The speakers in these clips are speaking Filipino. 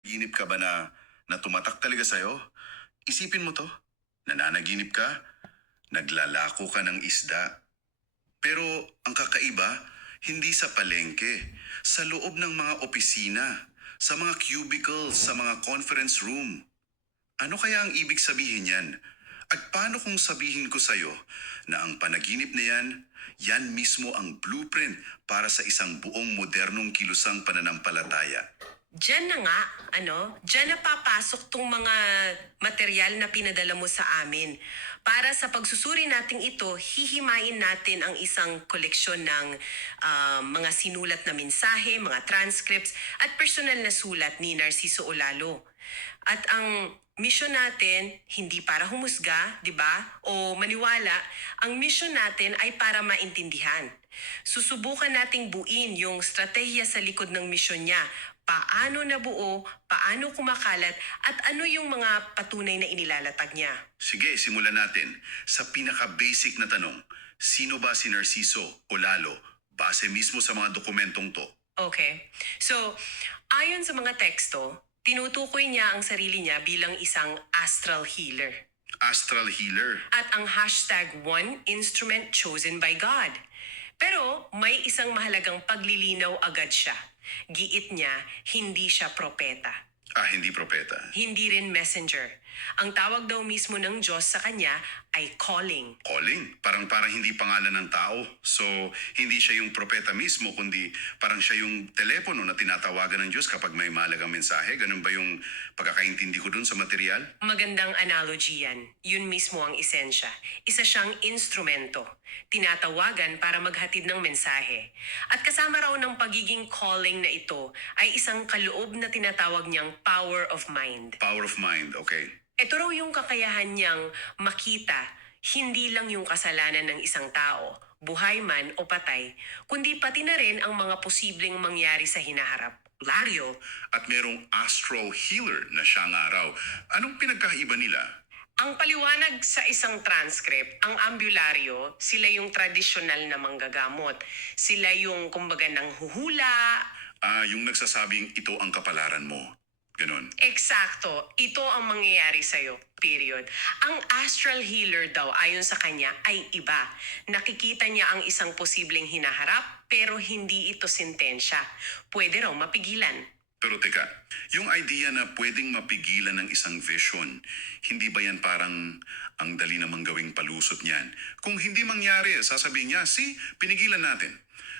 Ginip ka ba na tumatak talaga sa'yo? Isipin mo 'to, nananaginip ka, naglalako ka ng isda. Pero ang kakaiba, hindi sa palengke, sa loob ng mga opisina, sa mga cubicles, sa mga conference room. Ano kaya ang ibig sabihin yan? At paano kung sabihin ko sa'yo na ang panaginip na yan mismo ang blueprint para sa isang buong modernong kilusang pananampalataya? Diyan na nga, diyan na papasok tong mga material na pinadala mo sa amin. Para sa pagsusuri nating ito, hihimayin natin ang isang koleksyon ng mga sinulat na mensahe, mga transcripts, at personal na sulat ni Narciso Olalo. At ang mission natin, hindi para humusga, di ba? O maniwala, ang mission natin ay para maintindihan. Susubukan nating buin yung strategiya sa likod ng mission niya. Paano nabuo, paano kumakalat, at ano yung mga patunay na inilalatag niya. Sige, simulan natin. Sa pinaka-basic na tanong, sino ba si Narciso o Lalo base mismo sa mga dokumentong to? Okay. So, ayon sa mga teksto, tinutukoy niya ang sarili niya bilang isang astral healer. Astral healer. At ang hashtag one instrument chosen by God. Pero may isang mahalagang paglilinaw agad siya. Giit niya, hindi siya propeta. Hindi propeta. Hindi rin messenger. Ang tawag daw mismo ng Diyos sa kanya ay calling. Calling? Parang hindi pangalan ng tao. So, hindi siya yung propeta mismo, kundi parang siya yung telepono na tinatawagan ng Diyos kapag may mahalagang mensahe. Ganun ba yung pagkakaintindi ko dun sa material? Magandang analogy yan. Yun mismo ang esensya. Isa siyang instrumento. Tinatawagan para maghatid ng mensahe. At kasama raw ng pagiging calling na ito ay isang kaloob na tinatawag niyang power of mind. Power of mind, okay. Ito raw yung kakayahan niyang makita, hindi lang yung kasalanan ng isang tao, buhay man o patay, kundi pati na rin ang mga posibleng mangyari sa hinaharap. Laryo, At merong astral healer na siyang araw. Anong pinagkaiba nila? ang paliwanag sa isang transcript, ang ambularyo, sila yung tradisyonal na manggagamot. Sila yung kumbaga nang huhula. Yung nagsasabing ito ang kapalaran mo. Ganon. Eksakto, ito ang mangyayari sa'yo, period. Ang astral healer daw ayon sa kanya ay iba. Nakikita niya ang isang posibleng hinaharap pero hindi ito sentensya. Pwede raw mapigilan. Pero teka, yung idea na pwedeng mapigilan ng isang vision, hindi ba yan parang ang dali namang gawing palusot niyan? Kung hindi mangyari, sasabihin niya, pinigilan natin.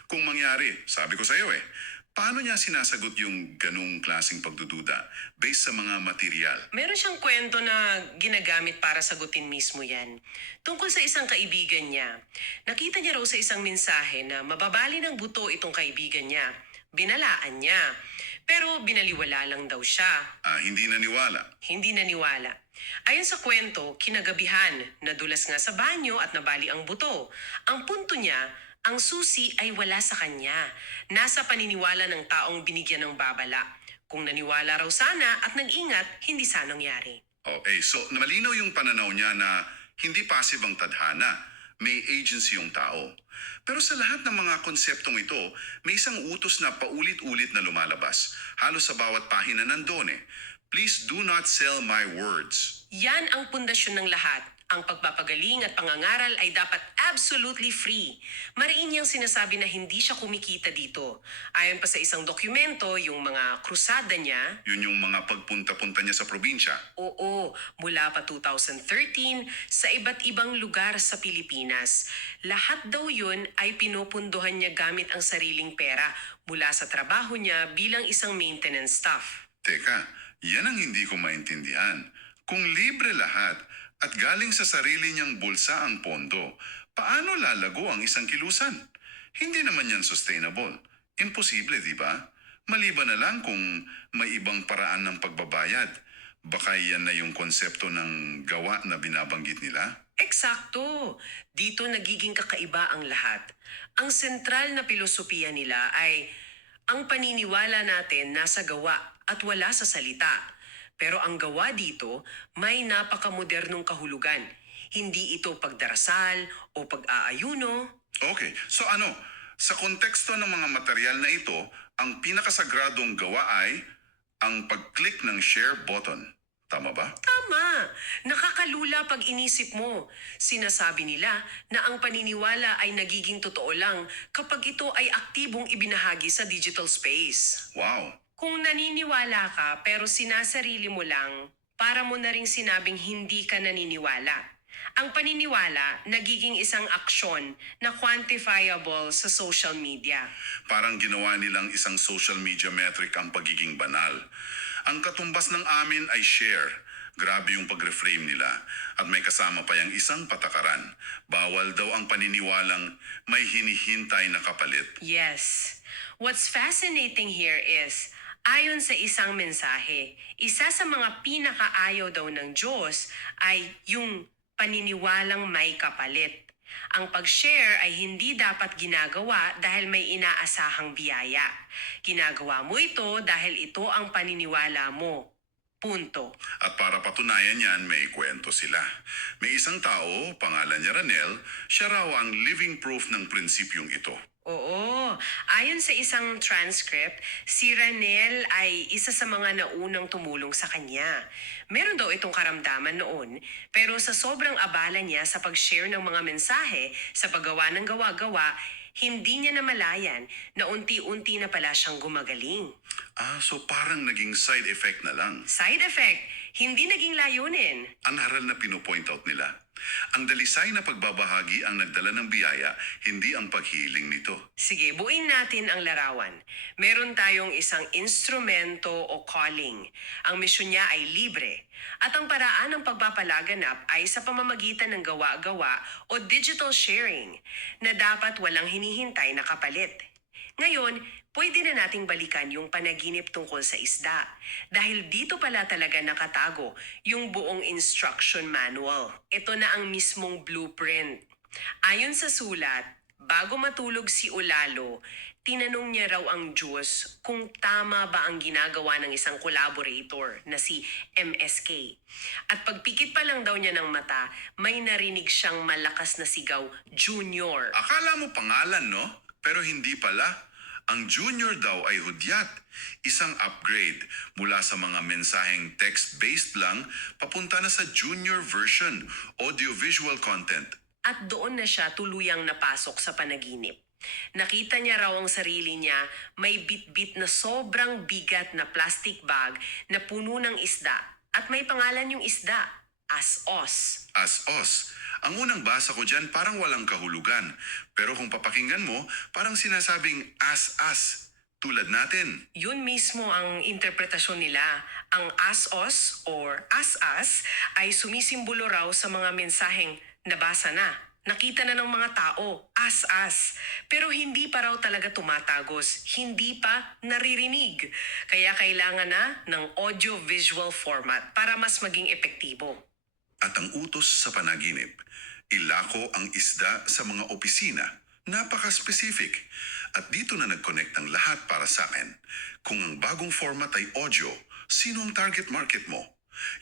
Kung mangyari, sabi ko sa'yo paano niya sinasagot yung ganung klaseng pagdududa based sa mga material? Meron siyang kwento na ginagamit para sagutin mismo yan. Tungkol sa isang kaibigan niya. Nakita niya raw sa isang mensahe na mababali ng buto itong kaibigan niya. Binalaan niya. Pero binaliwala lang daw siya. Hindi naniwala. Hindi naniwala. Ayon sa kwento, kinagabihan, nadulas nga sa banyo at nabali ang buto. Ang punto niya, ang susi ay wala sa kanya. Nasa paniniwala ng taong binigyan ng babala. Kung naniwala raw sana at nag-ingat, hindi sana nangyari. Okay, so malinaw yung pananaw niya na hindi passive ang tadhana. May agency yung tao. Pero sa lahat ng mga konseptong ito, may isang utos na paulit-ulit na lumalabas. Halos sa bawat pahina nandun Please do not sell my words. Yan ang pundasyon ng lahat. Ang pagpapagaling at pangangaral ay dapat absolutely free. Mariin niyang sinasabi na hindi siya kumikita dito. Ayon pa sa isang dokumento, yung mga krusada niya, Yun yung mga pagpunta-punta niya sa probinsya. oo, mula pa 2013 sa iba't ibang lugar sa Pilipinas. Lahat daw yun ay pinupunduhan niya gamit ang sariling pera mula sa trabaho niya bilang isang maintenance staff. Teka, yan ang hindi ko maintindihan. Kung libre lahat at galing sa sarili niyang bulsa ang pondo, paano lalago ang isang kilusan? Hindi naman yan sustainable. Imposible, di ba? Maliban na lang kung may ibang paraan ng pagbabayad. Baka yan na yung konsepto ng gawa na binabanggit nila? Eksakto! Dito nagiging kakaiba ang lahat. Ang sentral na pilosopiya nila ay ang paniniwala natin nasa gawa at wala sa salita. Pero ang gawa dito may napakamodernong kahulugan. Hindi ito pagdarasal o pag-aayuno. Okay, so sa konteksto ng mga material na ito, ang pinakasagradong gawa ay ang pag-click ng share button. Tama ba? Tama. Nakakalula pag inisip mo. Sinasabi nila na ang paniniwala ay nagiging totoo lang kapag ito ay aktibong ibinahagi sa digital space. Wow. Kung naniniwala ka pero sinasarili mo lang, para mo na ring sinabing hindi ka naniniwala. Ang paniniwala nagiging isang aksyon na quantifiable sa social media. Parang ginawa nilang isang social media metric ang pagiging banal. Ang katumbas ng amin ay share. Grabe yung pag-reframe nila. At may kasama pa yung isang patakaran. Bawal daw ang paniniwalang may hinihintay na kapalit. Yes. What's fascinating here is, ayon sa isang mensahe, isa sa mga pinakaayaw daw ng Diyos ay yung paniniwalang may kapalit. Ang pag-share ay hindi dapat ginagawa dahil may inaasahang biyaya. Ginagawa mo ito dahil ito ang paniniwala mo. Punto. At para patunayan yan, may kwento sila. May isang tao, pangalan niya Ranel, siya raw ang living proof ng prinsipyong ito. Oo. Ayon sa isang transcript, si Ranel ay isa sa mga naunang tumulong sa kanya. Meron daw itong karamdaman noon, pero sa sobrang abala niya sa pag-share ng mga mensahe sa paggawa ng gawa-gawa, hindi niya namalayan na unti-unti na pala siyang gumagaling. So parang naging side effect na lang. Side effect, hindi naging layunin. Ang aral na pinopoint out nila. Ang dalisay na pagbabahagi ang nagdala ng biyaya, hindi ang paghiling nito. Sige, buuin natin ang larawan. Meron tayong isang instrumento o calling. Ang misyon niya ay libre. At ang paraan ng pagpapalaganap ay sa pamamagitan ng gawa-gawa o digital sharing na dapat walang hinihintay na kapalit. Ngayon, pwede na nating balikan yung panaginip tungkol sa isda dahil dito pala talaga nakatago yung buong instruction manual. Ito na ang mismong blueprint. Ayon sa sulat, bago matulog si Olalo, tinanong niya raw ang Diyos kung tama ba ang ginagawa ng isang collaborator na si MSK. At pagpikit pa lang daw niya ng mata, may narinig siyang malakas na sigaw, Junior. Akala mo pangalan, no? Pero hindi pala. Ang junior daw ay hudyat. Isang upgrade mula sa mga mensaheng text-based lang papunta na sa junior version, audiovisual content. At doon na siya tuluyang napasok sa panaginip. Nakita niya raw ang sarili niya may bit-bit na sobrang bigat na plastic bag na puno ng isda at may pangalan yung isda, As-os. As-os. Ang unang basa ko dyan parang walang kahulugan. Pero kung papakinggan mo, parang sinasabing as-as. Tulad natin. Yun mismo ang interpretasyon nila. Ang as-os or as-as ay sumisimbolo raw sa mga mensaheng nabasa na. Nakita na ng mga tao, as-as. Pero hindi pa raw talaga tumatagos, hindi pa naririnig. Kaya kailangan na ng audio-visual format para mas maging epektibo. At ang utos sa panaginip, ilako ang isda sa mga opisina. Napaka-specific. At dito na nag-connect ang lahat para sa akin. Kung ang bagong format ay audio, sino ang target market mo?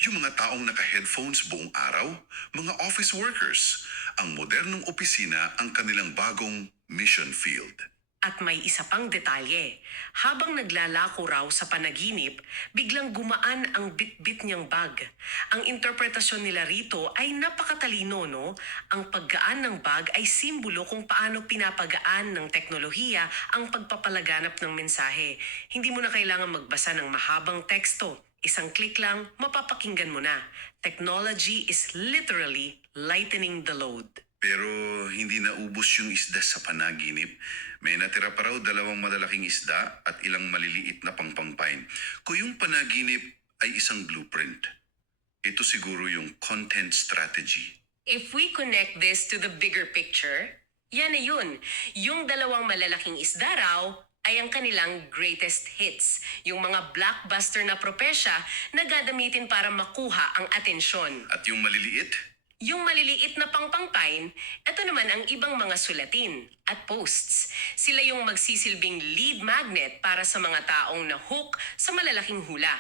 Yung mga taong naka-headphones buong araw, mga office workers. Ang modernong opisina ang kanilang bagong mission field. At may isa pang detalye. Habang naglalako raw sa panaginip, biglang gumaan ang bit-bit niyang bag. Ang interpretasyon nila rito ay napakatalino, no? Ang paggaan ng bag ay simbolo kung paano pinapagaan ng teknolohiya ang pagpapalaganap ng mensahe. Hindi mo na kailangan magbasa ng mahabang teksto. Isang click lang, mapapakinggan mo na. Technology is literally lightening the load. Pero hindi naubos yung isda sa panaginip. May natira pa raw 2 malalaking isda at ilang maliliit na pangpangpain. Kung yung panaginip ay isang blueprint, ito siguro yung content strategy. If we connect this to the bigger picture, yan na yun. Yung 2 malalaking isda raw ay ang kanilang greatest hits. Yung mga blockbuster na propesya na gagamitin para makuha ang atensyon. At yung maliliit, Yung maliliit na pangpangpain, ito naman ang ibang mga sulatin at posts. Sila yung magsisilbing lead magnet para sa mga taong na-hook sa malalaking hula.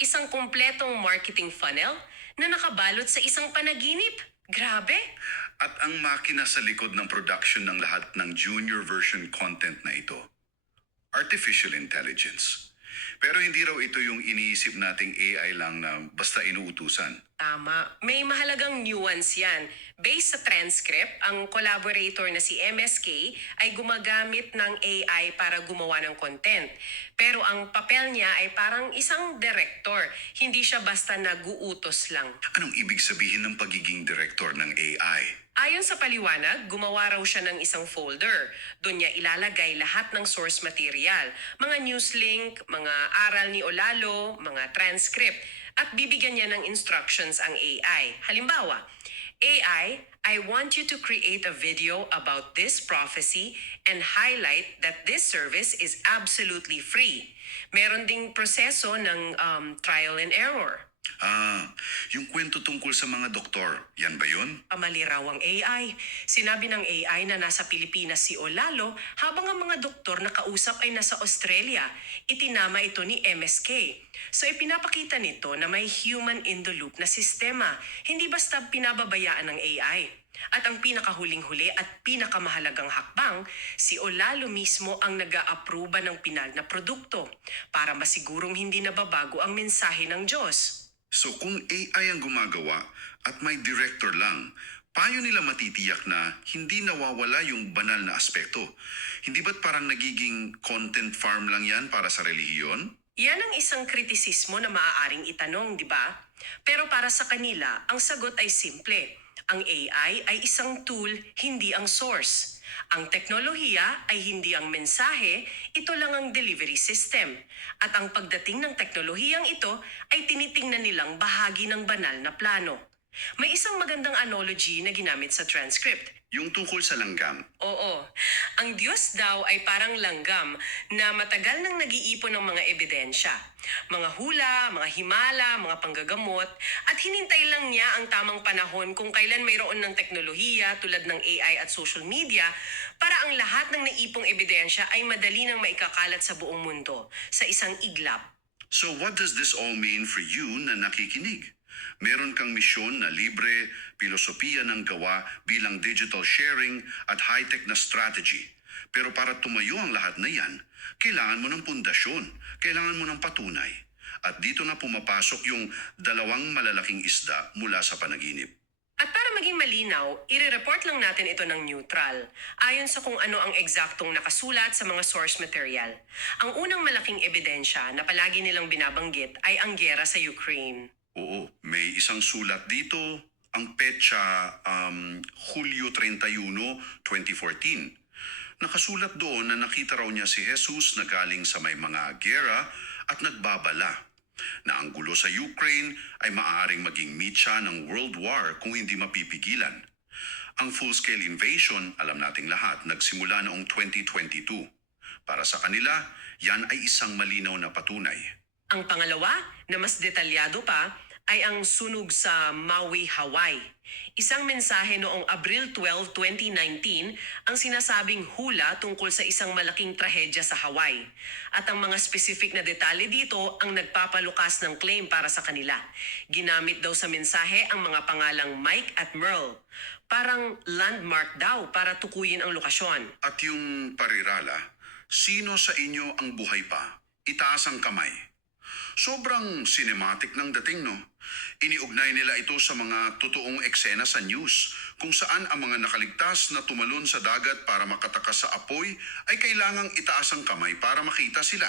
Isang kumpletong marketing funnel na nakabalot sa isang panaginip. Grabe! at ang makina sa likod ng production ng lahat ng junior version content na ito. Artificial intelligence. Pero hindi raw ito yung iniisip nating AI lang na basta inuutusan. Tama. May mahalagang nuance yan. Based sa transcript, ang collaborator na si MSK ay gumagamit ng AI para gumawa ng content. Pero ang papel niya ay parang isang director. Hindi siya basta nag-uutos lang. Anong ibig sabihin ng pagiging director ng AI? Ayon sa paliwanag, gumawa raw siya ng isang folder. Doon niya ilalagay lahat ng source material, mga news link, mga aral ni Olalo, mga transcript, at bibigyan niya ng instructions ang AI. Halimbawa, I want you to create a video about this prophecy and highlight that this service is absolutely free. Meron ding proseso ng trial and error. Yung kwento tungkol sa mga doktor, yan ba yun? Pamali raw ang AI. Sinabi ng AI na nasa Pilipinas si Olalo habang ang mga doktor na kausap ay nasa Australia. Itinama ito ni MSK. So ipinapakita nito na may human in the loop na sistema. Hindi basta pinababayaan ng AI. At ang pinakahuling-huli at pinakamahalagang hakbang, si Olalo mismo ang nag-aaproba ng pinal na produkto para masigurong hindi nababago ang mensahe ng Diyos. So kung AI ang gumagawa at may director lang, paano nila matitiyak na hindi nawawala yung banal na aspekto? Hindi ba't parang nagiging content farm lang yan para sa relihiyon? Yan ang isang kritisismo na maaaring itanong, di ba? Pero para sa kanila, ang sagot ay simple. Ang AI ay isang tool, hindi ang source. Ang teknolohiya ay hindi ang mensahe, ito lang ang delivery system. At ang pagdating ng teknolohiyang ito ay tinitingnan nilang bahagi ng banal na plano. May isang magandang analogy na ginamit sa transcript. Yung tungkol sa langgam. Oo. Ang Diyos daw ay parang langgam na matagal nang nag-iipon ng mga ebidensya. Mga hula, mga himala, mga panggagamot, at hinintay lang niya ang tamang panahon kung kailan mayroon ng teknolohiya tulad ng AI at social media para ang lahat ng naipong ebidensya ay madali nang maikakalat sa buong mundo sa isang iglap. So what does this all mean for you na nakikinig? Meron kang misyon na libre, pilosopiya ng gawa bilang digital sharing at high-tech na strategy. Pero para tumayo ang lahat na yan, kailangan mo ng pundasyon, kailangan mo ng patunay. At dito na pumapasok yung dalawang malalaking isda mula sa panaginip. At para maging malinaw, i-report lang natin ito ng neutral, ayon sa kung ano ang eksaktong nakasulat sa mga source material. Ang unang malaking ebidensya na palagi nilang binabanggit ay ang giyera sa Ukraine. Oo, may isang sulat dito, ang petsa Hulyo 31, 2014. Nakasulat doon na nakita raw niya si Jesus na galing sa may mga gera at nagbabala na ang gulo sa Ukraine ay maaaring maging mitya ng World War kung hindi mapipigilan. Ang full-scale invasion, alam nating lahat, nagsimula noong 2022. Para sa kanila, yan ay isang malinaw na patunay. Ang pangalawa, na mas detalyado pa, ay ang sunog sa Maui, Hawaii. Isang mensahe noong Abril 12, 2019 ang sinasabing hula tungkol sa isang malaking trahedya sa Hawaii. At ang mga specific na detalye dito ang nagpapalukas ng claim para sa kanila. Ginamit daw sa mensahe ang mga pangalang Mike at Merle. Parang landmark daw para tukuyin ang lokasyon. At yung parirala, sino sa inyo ang buhay pa? Itaas ang kamay. Sobrang cinematic ng dating, no? Iniugnay nila ito sa mga totoong eksena sa news kung saan ang mga nakaligtas na tumalon sa dagat para makatakas sa apoy ay kailangang itaas ang kamay para makita sila.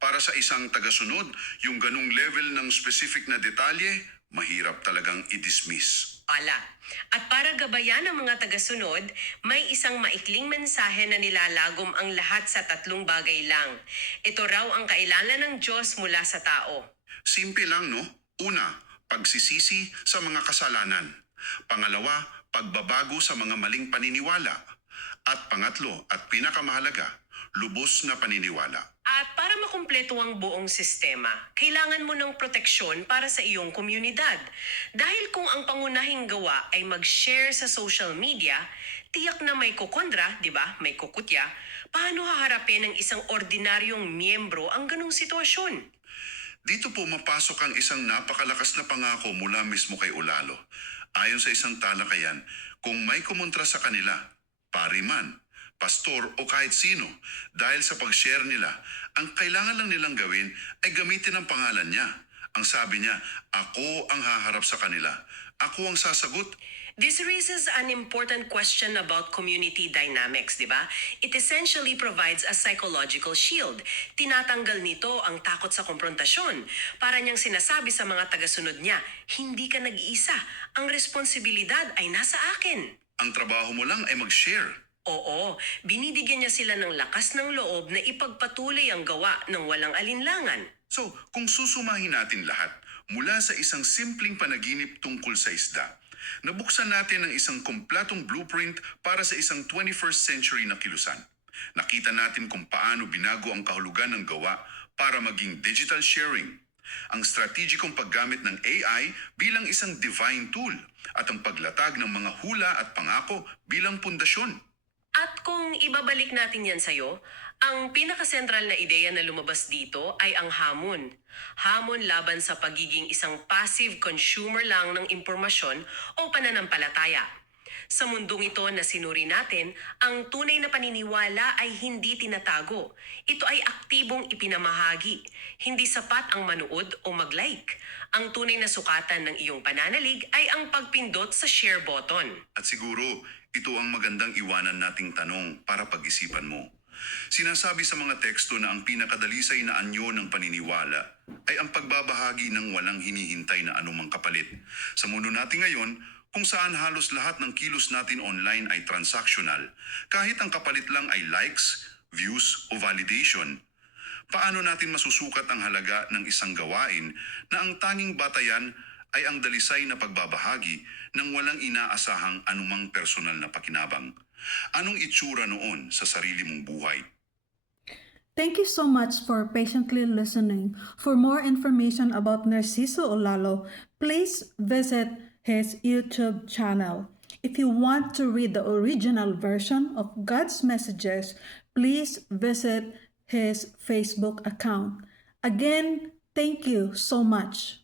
Para sa isang tagasunod, yung ganung level ng specific na detalye, mahirap talagang i-dismiss. At para gabayan ang mga tagasunod, may isang maikling mensahe na nilalagom ang lahat sa tatlong bagay lang. Ito raw ang kailangan ng Diyos mula sa tao. Simple lang, no? Una, pagsisisi sa mga kasalanan. Pangalawa, pagbabago sa mga maling paniniwala. At pangatlo, at pinakamahalaga, lubos na paniniwala. At para makumpleto ang buong sistema, kailangan mo ng proteksyon para sa iyong komunidad. Dahil kung ang pangunahing gawa ay mag-share sa social media, tiyak na may kukondra, di ba? May kukutya. Paano haharapin ng isang ordinaryong miyembro ang ganong sitwasyon? Dito po mapasok ang isang napakalakas na pangako mula mismo kay Olalo. Ayon sa isang talakayan, kung may kumontra sa kanila, pari man, pastor o kahit sino. Dahil sa pag-share nila, ang kailangan lang nilang gawin ay gamitin ang pangalan niya. Ang sabi niya, ako ang haharap sa kanila. Ako ang sasagot. This raises an important question about community dynamics, di ba? It essentially provides a psychological shield. Tinatanggal nito ang takot sa konfrontasyon. Para niyang sinasabi sa mga tagasunod niya, hindi ka nag-iisa. Ang responsibilidad ay nasa akin. Ang trabaho mo lang ay mag-share. Oo, binibigyan niya sila ng lakas ng loob na ipagpatuloy ang gawa ng walang alinlangan. So, kung susumahin natin lahat, mula sa isang simpleng panaginip tungkol sa isda, nabuksan natin ang isang kompletong blueprint para sa isang 21st century na kilusan. Nakita natin kung paano binago ang kahulugan ng gawa para maging digital sharing, ang stratehikong paggamit ng AI bilang isang divine tool, at ang paglatag ng mga hula at pangako bilang pundasyon. At kung ibabalik natin yan sa'yo, ang pinakasentral na ideya na lumabas dito ay ang hamon. Hamon laban sa pagiging isang passive consumer lang ng impormasyon o pananampalataya. Sa mundong ito na sinuri natin, ang tunay na paniniwala ay hindi tinatago. Ito ay aktibong ipinamahagi. Hindi sapat ang manood o mag-like. Ang tunay na sukatan ng iyong pananalig ay ang pagpindot sa share button. At siguro, ito ang magandang iwanan nating tanong para pag-isipan mo. Sinasabi sa mga teksto na ang pinakadalisay na anyo ng paniniwala ay ang pagbabahagi ng walang hinihintay na anumang kapalit. Sa mundo natin ngayon, kung saan halos lahat ng kilos natin online ay transactional, kahit ang kapalit lang ay likes, views o validation, paano natin masusukat ang halaga ng isang gawain na ang tanging batayan ay ang dalisay na pagbabahagi ng walang inaasahang anumang personal na pakinabang? Anong itsura noon sa sarili mong buhay? Thank you so much for patiently listening. For more information about Narciso Olalo, please visit his YouTube channel. If you want to read the original version of God's messages, please visit his Facebook account. Again, thank you so much.